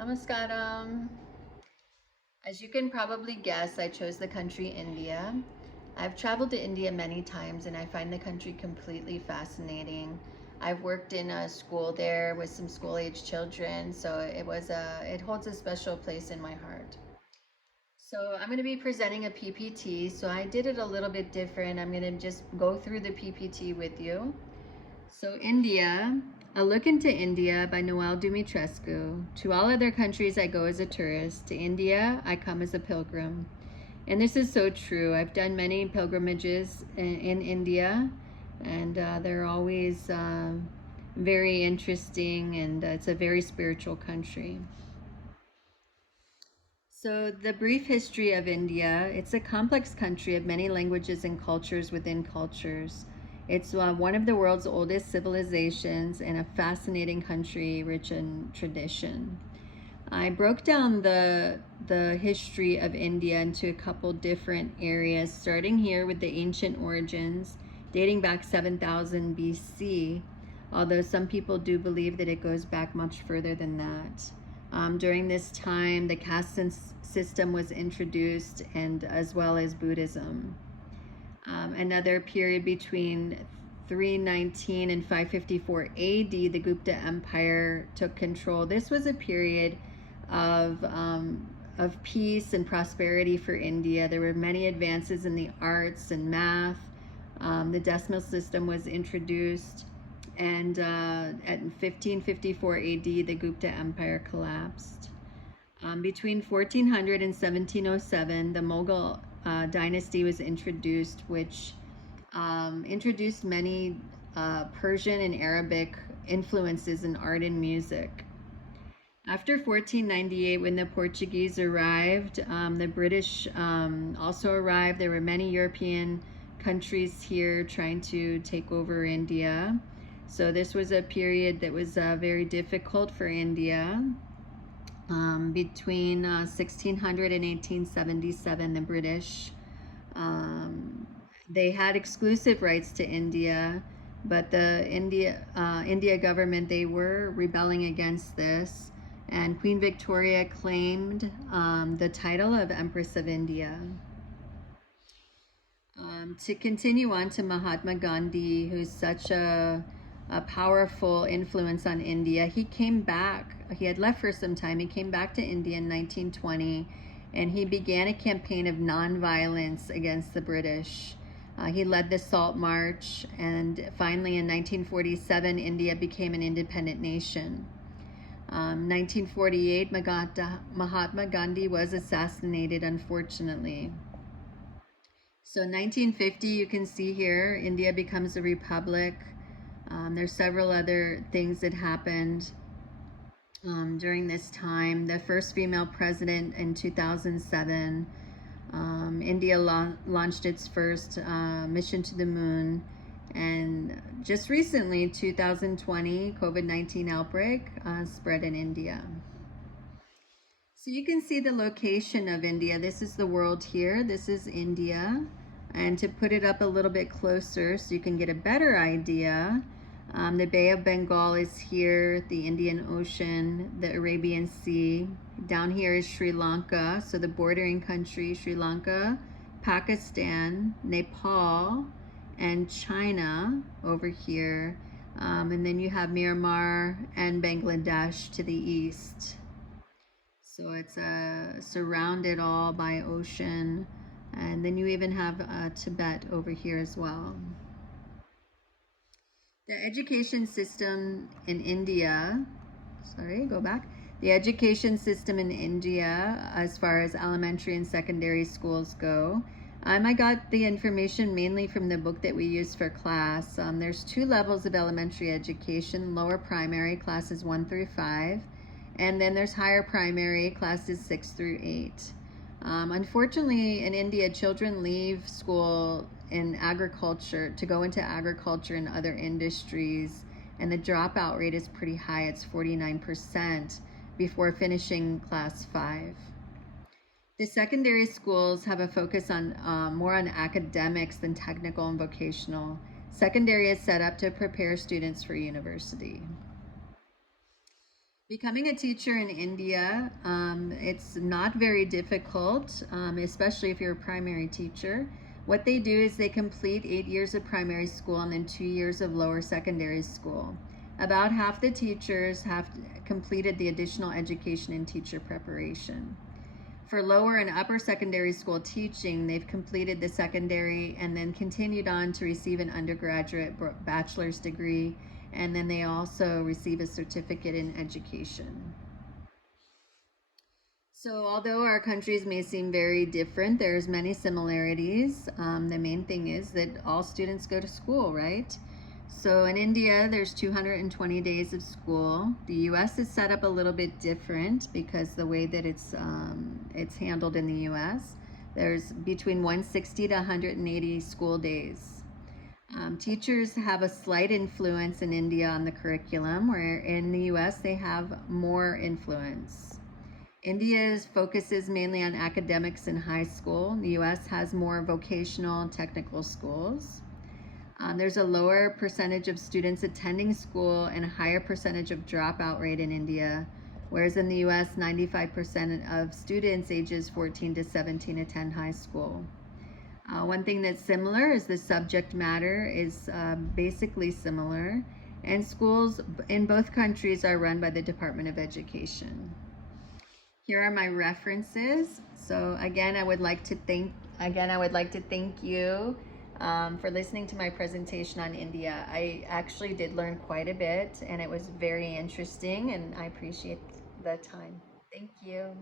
Namaskaram. As you can probably guess, I chose the country India. I've traveled to India many times and I find the country completely fascinating. I've worked in a school there with some school-age children, so it holds a special place in my heart. So I'm going to be presenting a PPT, so I did it a little bit different. I'm going to just go through the PPT with you. So India, A Look into India by Noel Dumitrescu. To all other countries I go as a tourist. To India, I come as a pilgrim. And this is so true. I've done many pilgrimages in India, and they're always very interesting, and it's a very spiritual country. So the brief history of India, it's a complex country of many languages and cultures within cultures. It's one of the world's oldest civilizations and a fascinating country rich in tradition. I broke down the history of India into a couple different areas, starting here with the ancient origins, dating back 7000 BC, although some people do believe that it goes back much further than that. During this time, the caste system was introduced, and as well as Buddhism. Another period between 319 and 554 AD, the Gupta Empire took control. This was a period of peace and prosperity for India. There were many advances in the arts and math. The decimal system was introduced, and at 1554 AD, the Gupta Empire collapsed. Between 1400 and 1707, the Mughal dynasty was introduced, which introduced many Persian and Arabic influences in art and music. After 1498, when the Portuguese arrived, the British also arrived. There were many European countries here trying to take over India. So this was a period that was very difficult for India. Between 1600 and 1877, the British, they had exclusive rights to India, but the India government, they were rebelling against this, and Queen Victoria claimed the title of Empress of India. To continue on to Mahatma Gandhi, who's such a powerful influence on India. He came back, he had left for some time, he came back to India in 1920, and he began a campaign of nonviolence against the British. He led the Salt March, and finally in 1947, India became an independent nation. 1948, Mahatma Gandhi was assassinated, unfortunately. So 1950, you can see here, India becomes a republic. There's several other things that happened during this time. The first female president in 2007. India launched its first mission to the moon. And just recently, 2020, COVID-19 outbreak spread in India. So you can see the location of India. This is the world here. This is India. And to put it up a little bit closer so you can get a better idea, the Bay of Bengal is here, the Indian Ocean, the Arabian Sea. Down here is Sri Lanka, so the bordering country, Sri Lanka, Pakistan, Nepal, and China over here. And then you have Myanmar and Bangladesh to the east. So it's surrounded all by ocean. And then you even have Tibet over here as well. The education system in India, The education system in India, as far as elementary and secondary schools go, I got the information mainly from the book that we use for class. There's 2 levels of elementary education: lower primary, classes 1 through 5, and then there's higher primary, classes 6 through 8. Unfortunately, in India, children leave school in agriculture to go into agriculture and other industries, and the dropout rate is pretty high. It's 49% before finishing class 5. The secondary schools have a focus on more on academics than technical and vocational. Secondary is set up to prepare students for university. Becoming a teacher in India, it's not very difficult, especially if you're a primary teacher. What they do is they complete 8 years of primary school and then 2 years of lower secondary school. About half the teachers have completed the additional education in teacher preparation. For lower and upper secondary school teaching, they've completed the secondary and then continued on to receive an undergraduate bachelor's degree, and then they also receive a certificate in education. So although our countries may seem very different, there's many similarities. The main thing is that all students go to school, right? So in India, there's 220 days of school. The US is set up a little bit different because the way that it's handled in the US. There's between 160 to 180 school days. Teachers have a slight influence in India on the curriculum, where in the US they have more influence. India's focuses mainly on academics in high school. The US has more vocational and technical schools. There's a lower percentage of students attending school and a higher percentage of dropout rate in India, whereas in the US, 95% of students ages 14 to 17 attend high school. One thing that's similar is the subject matter is basically similar, and schools in both countries are run by the Department of Education. Here are my references. So again, I would like to thank you for listening to my presentation on India. I actually did learn quite a bit, and it was very interesting, and I appreciate the time. Thank you.